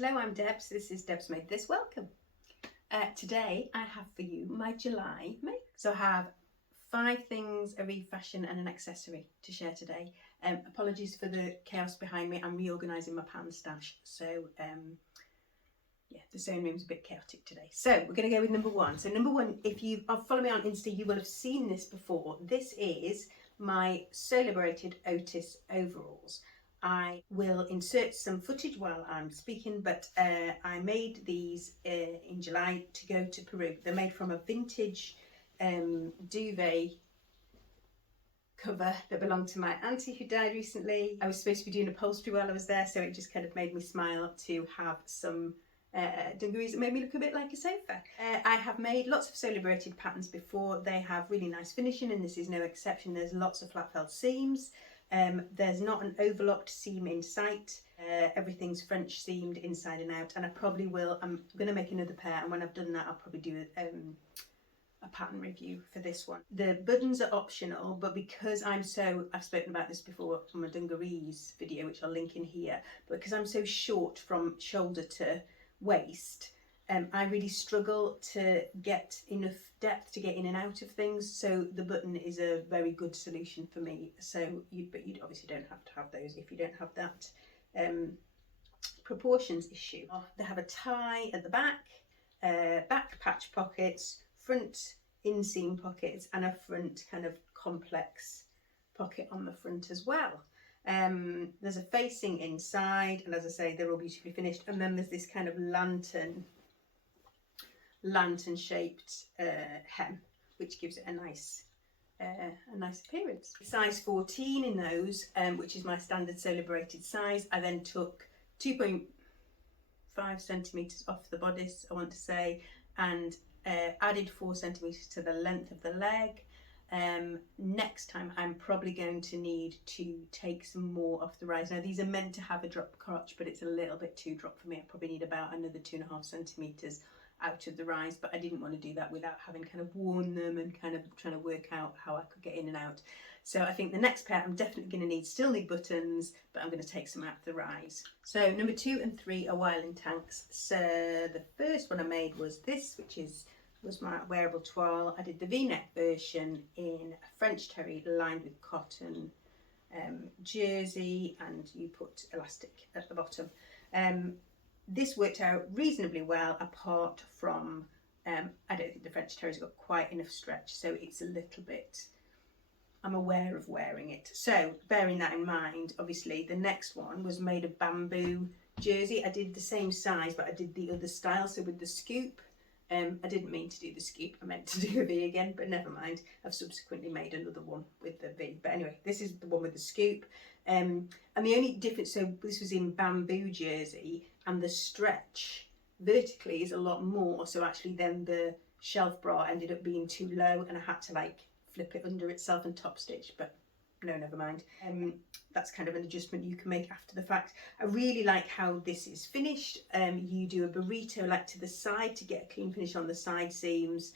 hello, I'm Debs. This is Debs Made This. Welcome. Today I have for you my July make. So I have 5 things, a refashion and an accessory to share today. Apologies for the chaos behind me. I'm reorganising my pattern stash. So yeah, the sewing room's a bit chaotic today. So we're going to go with number 1. So number 1, if you follow me on Insta, you will have seen this before. This is my sew liberated Otis overalls. I will insert some footage while I'm speaking, but I made these in July to go to Peru. They're made from a vintage duvet cover that belonged to my auntie who died recently. I was supposed to be doing upholstery while I was there, so it just kind of made me smile to have some dungarees that made me look a bit like a sofa. I have made lots of sew liberated patterns before. They have really nice finishing, and this is no exception. There's lots of flat felt seams. There's not an overlocked seam in sight. Everything's French seamed inside and out, and I probably will. I'm going to make another pair, and when I've done that I'll probably do a pattern review for this one. The buttons are optional, but because I've spoken about this before from a dungarees video, which I'll link in here, but because I'm so short from shoulder to waist, I really struggle to get enough depth to get in and out of things, so the button is a very good solution for me. But you obviously don't have to have those if you don't have that proportions issue. They have a tie at the back, back patch pockets, front inseam pockets, and a front kind of complex pocket on the front as well. There's a facing inside, and as I say, they're all beautifully finished, and then there's this kind of lantern shaped hem, which gives it a nice appearance. Size 14 in those, which is my standard sew liberated size. I then took 2.5 centimeters off the bodice, I want to say, and added 4 centimeters to the length of the leg. Next time I'm probably going to need to take some more off the rise. Now these are meant to have a drop crotch, but it's a little bit too drop for me. I probably need about another 2.5 centimeters out of the rise, but I didn't want to do that without having kind of worn them and kind of trying to work out how I could get in and out. So I think the next pair I'm definitely going to still need buttons, but I'm going to take some out of the rise. So number 2 and 3 are Weiland tanks. So the first one I made was this, which was my wearable toile. I did the V-neck version in a French terry lined with cotton jersey, and you put elastic at the bottom. This worked out reasonably well, apart from I don't think the French terry's got quite enough stretch, so it's a little bit, I'm aware of wearing it. So bearing that in mind, obviously the next one was made of bamboo jersey. I did the same size, but I did the other style, so with the scoop. I didn't mean to do the scoop, I meant to do a V again, but never mind. I've subsequently made another one with the V. But anyway, this is the one with the scoop. And the only difference, so this was in bamboo jersey, and the stretch vertically is a lot more. So actually then the shelf bra ended up being too low, and I had to like flip it under itself and top stitch, but no, never mind. That's kind of an adjustment you can make after the fact. I really like how this is finished. You do a burrito like to the side to get a clean finish on the side seams,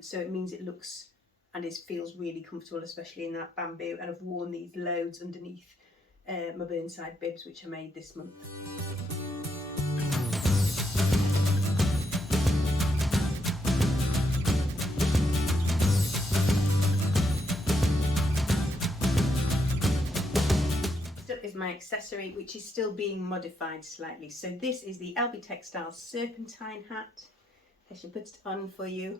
so it means it looks and it feels really comfortable, especially in that bamboo. And I've worn these loads underneath my Burnside bibs, which I made this month. Is my accessory, which is still being modified slightly. So this is the LB Textiles Serpentine hat. I should put it on for you.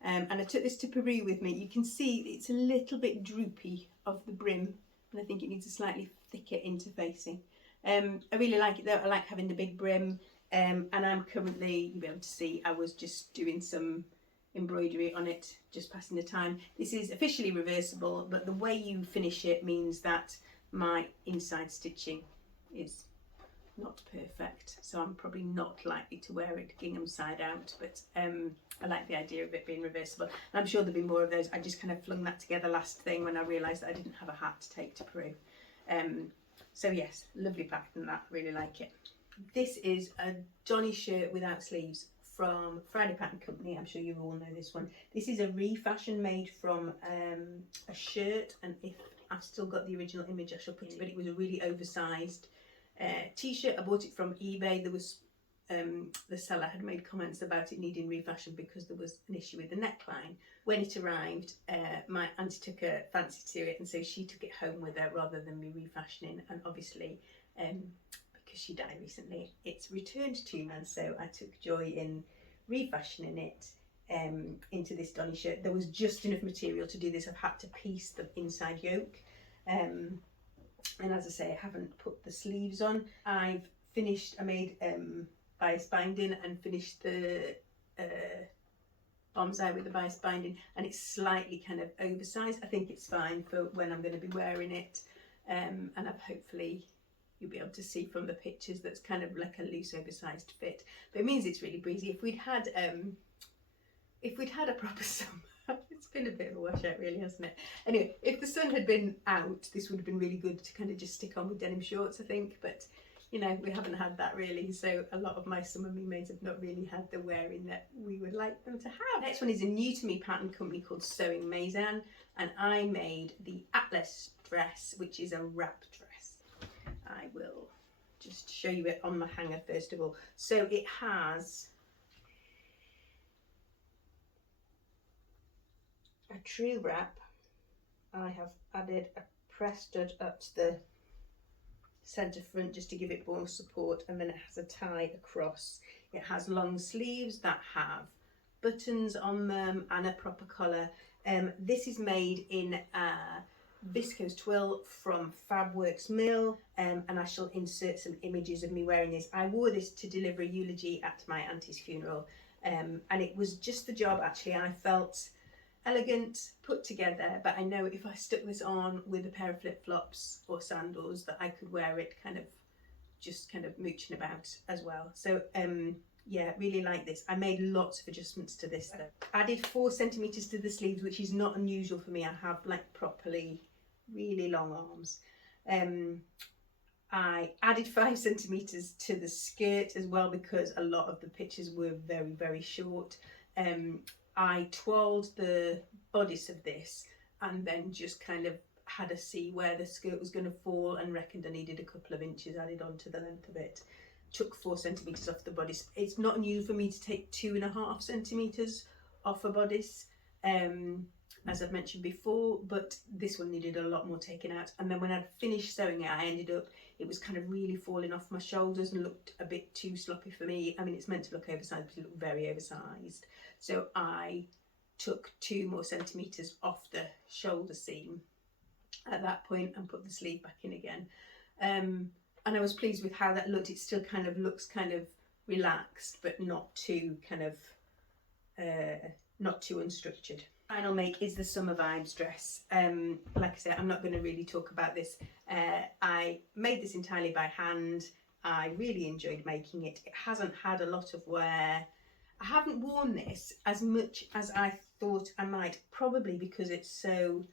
And I took this to Peru with me. You can see it's a little bit droopy of the brim, and I think it needs a slightly thicker interfacing. I really like it though. I like having the big brim, and I'm currently, you'll be able to see, I was just doing some embroidery on it, just passing the time. This is officially reversible, but the way you finish it means that my inside stitching is not perfect, so I'm probably not likely to wear it gingham side out, but I like the idea of it being reversible, and I'm sure there'll be more of those. I just kind of flung that together last thing when I realised that I didn't have a hat to take to Peru. So yes, lovely pattern, that, really like it. This is a Donny shirt without sleeves from Friday Pattern Company. I'm sure you all know this one. This is a refashion made from a shirt, and if I've still got the original image I shall put it, but it was a really oversized t-shirt. I bought it from eBay. There was the seller had made comments about it needing refashion because there was an issue with the neckline. When it arrived, my auntie took a fancy to it, and so she took it home with her rather than me refashioning. And obviously, because she died recently, it's returned to me, and so I took joy in refashioning it into this Donny shirt. There was just enough material to do this. I've had to piece the inside yoke, and as I say, I haven't put the sleeves on. I made bias binding and finished the bombs out with the bias binding, and it's slightly kind of oversized. I think it's fine for when I'm going to be wearing it, and hopefully you'll be able to see from the pictures that's kind of like a loose oversized fit, but it means it's really breezy. If we'd had a proper summer, it's been a bit of a washout really, hasn't it? Anyway, if the sun had been out, this would have been really good to kind of just stick on with denim shorts, I think, but you know, we haven't had that really, so a lot of my summer mermaids have not really had the wearing that we would like them to have. Next one is a new to me pattern company called Sewing Masin, and I made the Atlas dress, which is a wrap dress. I will just show you it on the hanger first of all. So it has a true wrap. I have added a press stud up to the centre front just to give it more support, and then it has a tie across. It has long sleeves that have buttons on them and a proper collar. This is made in viscose twill from Fabworks Mill, and I shall insert some images of me wearing this. I wore this to deliver a eulogy at my auntie's funeral, and it was just the job actually. I felt elegant, put together, but I know if I stuck this on with a pair of flip-flops or sandals that I could wear it kind of mooching about as well. So yeah, really like this. I made lots of adjustments to this though. Added 4 centimeters to the sleeves, which is not unusual for me. I have like properly really long arms. I added 5 centimeters to the skirt as well because a lot of the pictures were very, very short. I twirled the bodice of this and then just kind of had a see where the skirt was going to fall and reckoned I needed a couple of inches added on to the length of it. Took 4 centimeters off the bodice. It's not unusual for me to take 2.5 centimeters off a bodice, as I've mentioned before, but this one needed a lot more taken out. And then when I'd finished sewing it, I ended up, it was kind of really falling off my shoulders and looked a bit too sloppy for me. I mean, it's meant to look oversized, but it looked very oversized. So I took 2 more centimeters off the shoulder seam at that point and put the sleeve back in again. And I was pleased with how that looked. It still kind of looks kind of relaxed, but not too kind of, not too unstructured. Final make is the Summervibes dress. Like I said, I'm not going to really talk about this. I made this entirely by hand. I really enjoyed making it. It hasn't had a lot of wear. I haven't worn this as much as I thought I might, probably because it's so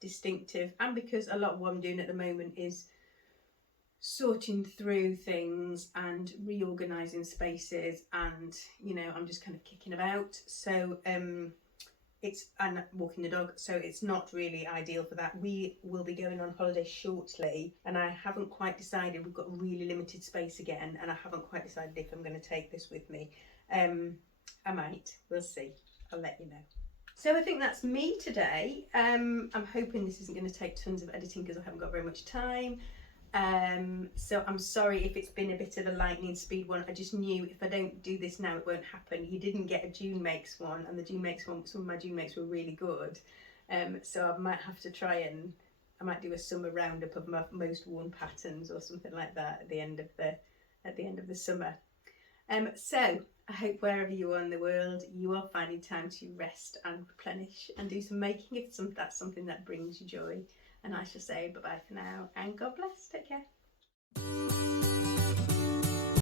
distinctive, and because a lot of what I'm doing at the moment is sorting through things and reorganising spaces, and you know, I'm just kind of kicking about. So and walking the dog, so it's not really ideal for that. We will be going on holiday shortly, and I haven't quite decided. We've got really limited space again, and I haven't quite decided if I'm going to take this with me. I might, we'll see. I'll let you know. So I think that's me today. I'm hoping this isn't going to take tons of editing because I haven't got very much time. So I'm sorry if it's been a bit of a lightning speed one. I just knew if I don't do this now it won't happen. You didn't get a June makes one, and the June makes one, some of my June makes were really good. So I might have to try and I might do a summer roundup of my most worn patterns or something like that at the end of the summer. So I hope wherever you are in the world you are finding time to rest and replenish and do some making if that's something that brings you joy. And I shall say bye bye for now, and God bless. Take care.